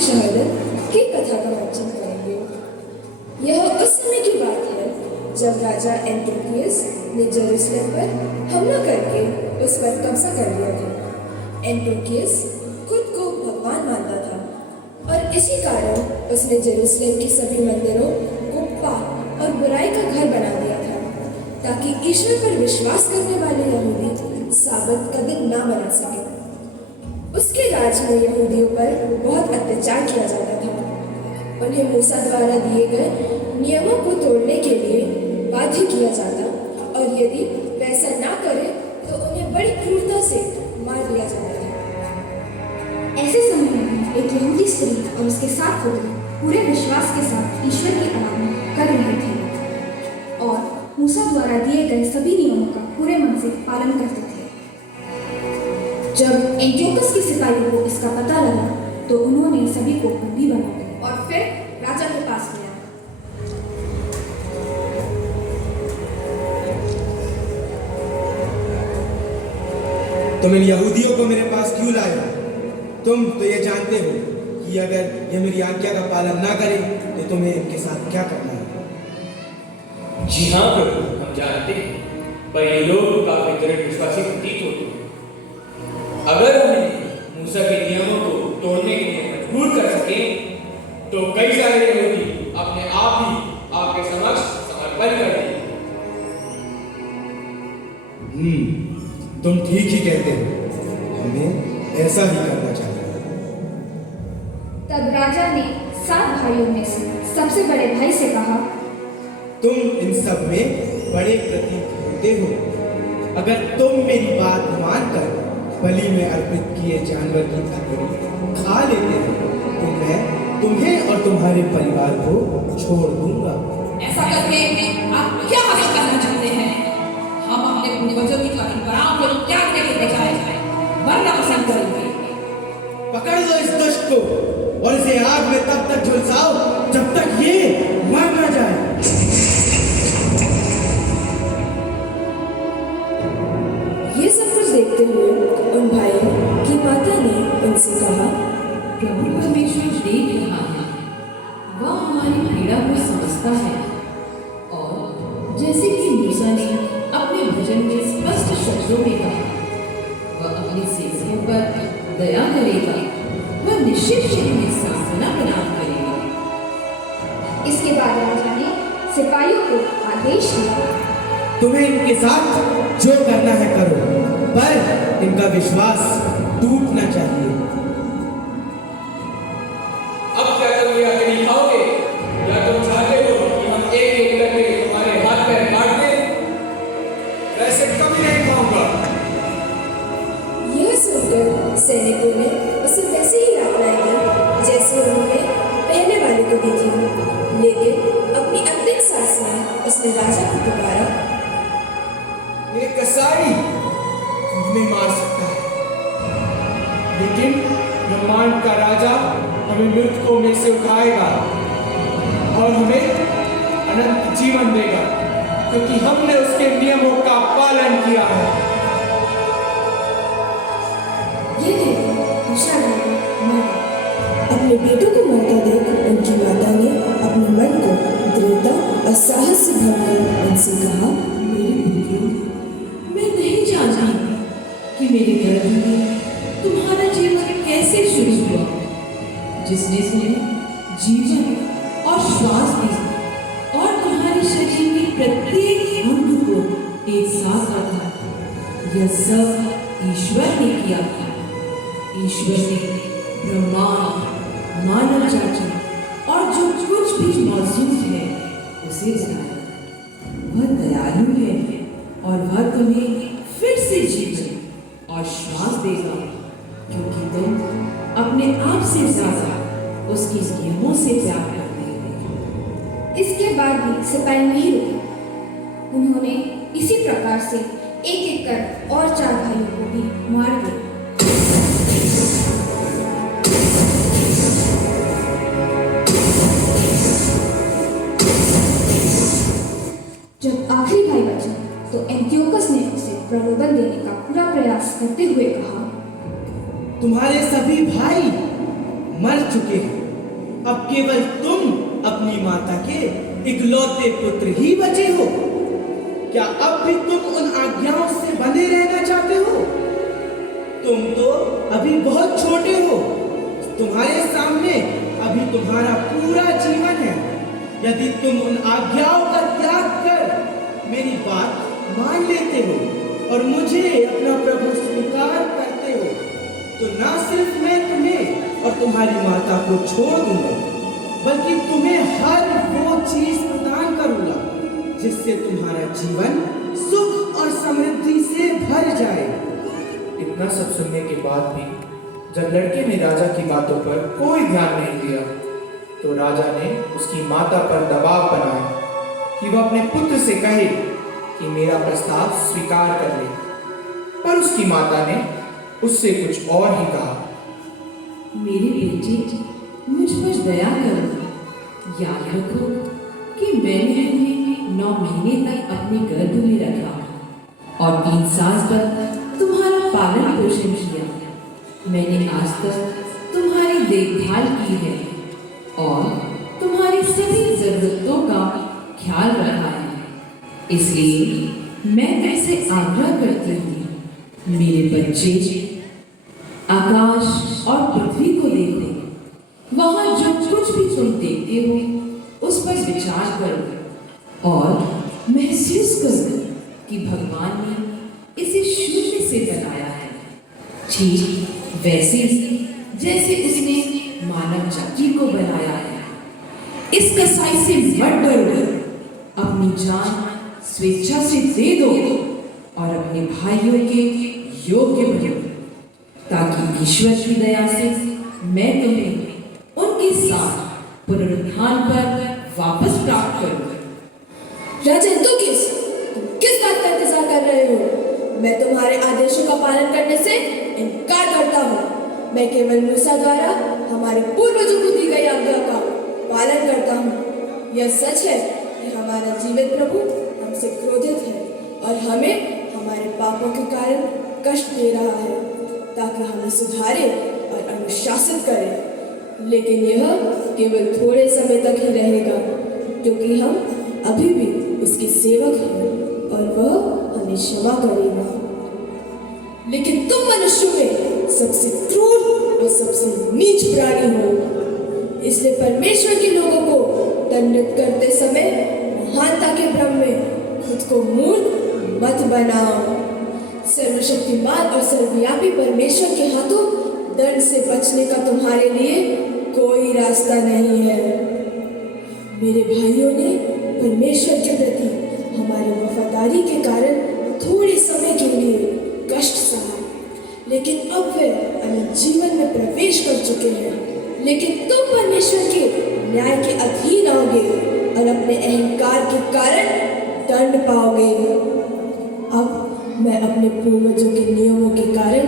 शहादत की कथा का वाचन करेंगे। यह उस समय की बात है जब राजा एंटियोकस ने जेरूसलम पर हमला करके उस पर कब्जा कर लिया था। एंटियोकस खुद को भगवान मानता था और इसी कारण उसने जेरूसलम के सभी मंदिरों को पाप और बुराई का घर बना दिया था, ताकि ईश्वर पर विश्वास करने वाले यहूदी साबत का दिन ना मना सके। उसके राज में यहूदियों पर बहुत अत्याचार किया जाता था। उन्हें मूसा द्वारा दिए गए नियमों को तोड़ने के लिए बाध्य किया जाता और यदि वैसा ना करे तो उन्हें बड़ी क्रूरता से मार दिया जाता था। ऐसे समय में एक यहूदी स्त्री और उसके साथ पुत्र पूरे विश्वास के साथ ईश्वर की आराधना कर रहे थे और मूसा द्वारा दिए गए सभी नियमों का पूरे मन से पालन करते थे। जब एंटियोकस के सिपाहियों को इसका पता लगा तो उन्होंने सभी को बंदी बना लिया और फिर राजा के पास गया। तुम इन यहूदियों को मेरे पास क्यों लाए हो? तुम तो ये जानते हो कि अगर ये मेरी आज्ञा का पालन ना करे तो तुम्हें इनके साथ क्या करना है। जी हाँ प्रभु, हम जानते हैं, पर ये लोग काफी दृढ़ विश्वासी प्रतीत होते हैं। अगर हमें मूसा के नियमों को तोड़ने के लिए मजबूर कर सके तो कई सारे यहूदी अपने आप ही आपके समक्ष समर्पण कर देंगे। तुम ठीक ही कहते हो, हमें ऐसा ही करना चाहिए। तब राजा ने 7 भाइयों में से सबसे बड़े भाई से कहा, तुम इन सब में बड़े प्रतीत होते हो। अगर तुम मेरी बात मानकर बलि में अर्पित किए जानवर की बकरी खा लेते हो तो मैं तुम्हें और तुम्हारे परिवार को छोड़ दूंगा। ऐसा करके आप क्या हासिल करना चाहते हैं? हम अपने पूर्वजों की परंपराओं को त्यागने के बजाय मरना पसंद करेंगे। पकड़ लो इस दुष्ट को और इसे आग में तब तक झुलसाओ जब तक ये मर न जाए। ये सब कुछ देखते हुए उन भाइयों की माता ने उनसे कहा, प्रभु परमेश्वर देख रहा है, वह हमारी पीड़ा को समझता है और जैसे कि मूसा ने अपने भजन में स्पष्ट शब्दों में कहा, वह अपने सेवकों पर दया करेगा, वह निश्चित ही हमें शासना प्रदान करेगा। इसके बाद राजा ने सिपाहियों को आदेश दिया, तुम्हें इनके साथ जो करना है करो, पर इनका विश्वास टूटना चाहिए। अब क्या तुम ये आखिरी खाओगे या तुम चाहते हो कि हम एक एक करके तुम्हारे हाथ पैर काट दें? वैसे कभी नहीं खाऊंगा। यह सुनकर सैनिकों ने उसे वैसे ही यातनाएं दी जैसे उन्होंने पहले वाले को दी थी, लेकिन अपनी अंतिम सांस में उसने राजा को पुकारा, ये कसाई हमें मार सकता है, लेकिन ब्रह्मांड का राजा हमें मृतकों में से उठाएगा और हमें अनंत जीवन देगा, क्योंकि हमने उसके नियमों का पालन किया है। ये कहकर दूसरा राजा मर गया। अपने बेटों को मरता देख उनकी माता ने अपने मन को दृढ़ता और साहस से भरकर उनसे कहा, मेरे पुत्रों, मैं नहीं जानती कि मेरे गर्भ में तुम्हारा जीवन कैसे शुरू हुआ, जिसने तुम्हें जीवन और श्वास दी और तुम्हारे शरीर के प्रत्येक अंग को एक साथ रखा। यह सब ईश्वर ने किया था। ईश्वर ने ब्रह्मांड, मानव जाति और जो कुछ भी मौजूद है उसे बनाया। वह दयालु है और वह तुम्हें फिर से जीवन और श्वास देगा, क्योंकि तुम अपने आप से ज्यादा उसके नियमों से प्यार करते हो। इसके बाद भी सिपाही नहीं रुके। उन्होंने इसी प्रकार से एक एक कर और 4 भाइयों को भी मार दिया। जब आखिरी भाई बचा तो एंटियोकस ने उसे प्रलोभन देने का पूरा प्रयास करते हुए कहा, तुम्हारे सभी भाई मर चुके हैं। अब केवल तुम अपनी माता के इकलौते पुत्र ही बचे हो। क्या अब भी तुम उन आज्ञाओं से बंधे रहना चाहते हो? तुम तो अभी बहुत छोटे हो। तुम्हारे सामने अभी तुम्हारा पूरा जीवन है। यदि तुम उन आज्ञाओं का त्याग कर मेरी बात मान लेते हो और मुझे अपना प्रभु स्वीकार करते हो, तो ना सिर्फ मैं तुम्हें और तुम्हारी माता को छोड़ दूंगा, बल्कि तुम्हें हर वो चीज प्रदान करूंगा जिससे तुम्हारा जीवन सुख और समृद्धि से भर जाए। इतना सब सुनने के बाद भी जब लड़के ने राजा की बातों पर कोई ध्यान नहीं दिया, तो राजा ने उसकी माता पर दबाव बनाया कि वह अपने पुत्र से कहे कि मेरा प्रस्ताव स्वीकार कर ले। पर उसकी माता ने उससे कुछ और ही कहा। मेरे बेटे, मुझ पर दया करो। याद रखो कि मैंने तुम्हें 9 महीने तक अपने गर्भ में रखा और 3 साल तक तुम्हारा पालन पोषण किया। मैंने आज तक तुम्हारी देखभाल की है और तुम्हारी सभी जरूरतों का ख्याल रखा है। इसलिए मैं तुमसे आग्रह करती हूँ, मेरे बच्चे, आकाश और पृथ्वी को देखो। वहां जो कुछ भी तुम देखते हो उस पर विचार करो और महसूस करो कि भगवान ने इसे शून्य से बनाया है, ठीक वैसे जैसे उसने मानव जाति को बनाया है। इस कसाई से मत डरो, अपनी जान स्वेच्छा से दे दो और अपने भाइयों के योग्य बनो, ताकि ईश्वर की दया से मैं तुम्हें उनके साथ पुनरुत्थान पर वापस प्राप्त करूं। राजा एंटियोकस, तुम किस बात का इंतजार कर रहे हो? मैं तुम्हारे आदेशों का पालन करने से इनकार करता हूँ। मैं केवल मूसा द्वारा हमारे पूर्वजों को दी गई आज्ञा का पालन करता हूँ। यह सच है कि हमारा जीवित प्रभु हमसे क्रोधित है और हमें हमारे पापों के कारण कष्ट दे रहा है, ताकि हमें सुधारे और अनुशासित करे। लेकिन यह केवल थोड़े समय तक ही रहेगा, क्योंकि हम अभी भी उसके सेवक हैं और वह हमें क्षमा करेगा। लेकिन तुम मनुष्यों में सबसे क्रूर और सबसे नीच प्राणी हो, इसलिए परमेश्वर के लोगों को दंडित करते समय महानता के भ्रम में खुद को मूर्ख मत बनाओ। सर्वशक्तिमान और सर्वव्यापी परमेश्वर के हाथों दंड से बचने का तुम्हारे लिए कोई रास्ता नहीं है। मेरे भाइयों ने परमेश्वर के प्रति हमारी वफादारी के कारण थोड़े समय के लिए कष्ट सहा, लेकिन अब वे अनंत जीवन में प्रवेश कर चुके हैं। लेकिन तुम परमेश्वर के न्याय के अधीन आओगे और अपने अहंकार के कारण दंड पाओगे। अब मैं अपने पूर्वजों के नियमों के कारण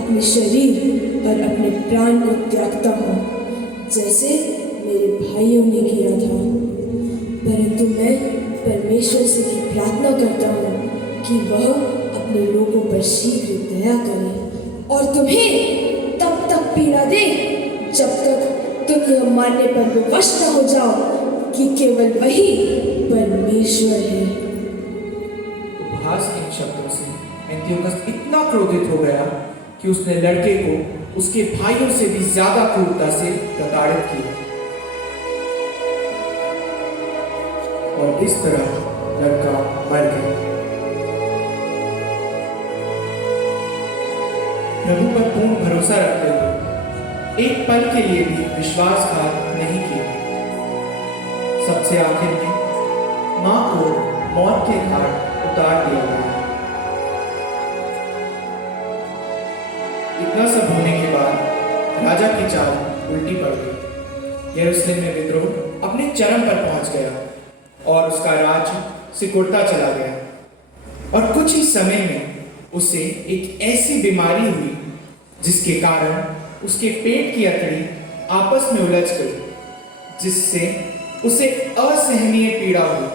अपने शरीर और अपने प्राण को त्यागता हूँ, जैसे मेरे भाइयों ने किया था। परंतु मैं परमेश्वर से भी प्रार्थना करता हूँ कि वह अपने लोगों पर शीघ्र दया करे और तुम्हें तब तक पीड़ा दे जब तक तुम यह मानने पर विवश न हो जाओ कि केवल वही परमेश्वर है। उपहास के इन शब्दों से एंटियोकस इतना क्रोधित हो गया कि उसने लड़के को उसके भाइयों से भी ज्यादा क्रूरता से प्रताड़ित किया और इस तरह लड़का मर गया। प्रभु पर पूर्ण भरोसा रखते हुए एक पल के लिए भी विश्वासघात नहीं किया। सबसे आखिर में मां को मौत के घाट उतार दिया गया। इतना सब होने के बाद राजा की चाल उल्टी पड़ गई। यरूशलेम में विद्रोह अपने चरम पर पहुंच गया और उसका राज्य सिकुड़ता चला गया। और कुछ ही समय में उसे एक ऐसी बीमारी हुई जिसके कारण उसके पेट की अतड़ी आपस में उलझ गई, जिससे उसे असहनीय पीड़ा हुई।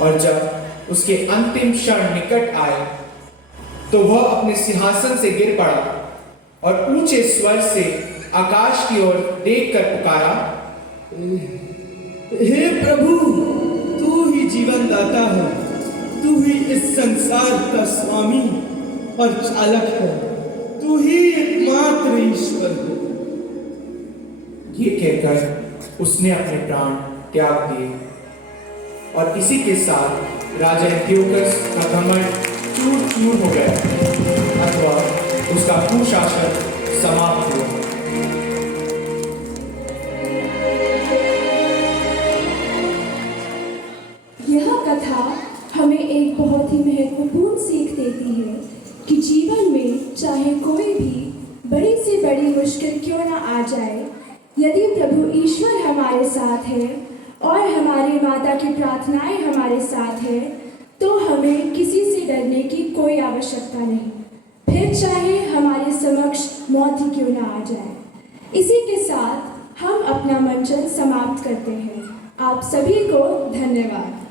और जब उसके अंतिम क्षण निकट आए तो वह अपने सिंहासन से गिर पड़ा और ऊंचे स्वर से आकाश की ओर देखकर पुकारा, हे प्रभु, तू ही जीवन दाता है, तू ही इस संसार का स्वामी और चालक है, तू ही एकमात्र ईश्वर है। ये कहकर उसने अपने प्राण त्याग दिए और इसी के साथ राजा एंटियोकस का घमंड चूर चूर हो गया अथवा उसका कुशासन समाप्त हुआ। यह कथा हमें एक बहुत ही महत्वपूर्ण सीख देती है कि जीवन में चाहे कोई भी बड़ी से बड़ी मुश्किल क्यों ना आ जाए, यदि प्रभु ईश्वर हमारे साथ है और हमारी माता की प्रार्थनाएं हमारे साथ है, तो हमें किसी से डरने की कोई आवश्यकता नहीं, फिर चाहे हमारे समक्ष मौत ही क्यों ना आ जाए। इसी के साथ हम अपना मंचन समाप्त करते हैं। आप सभी को धन्यवाद।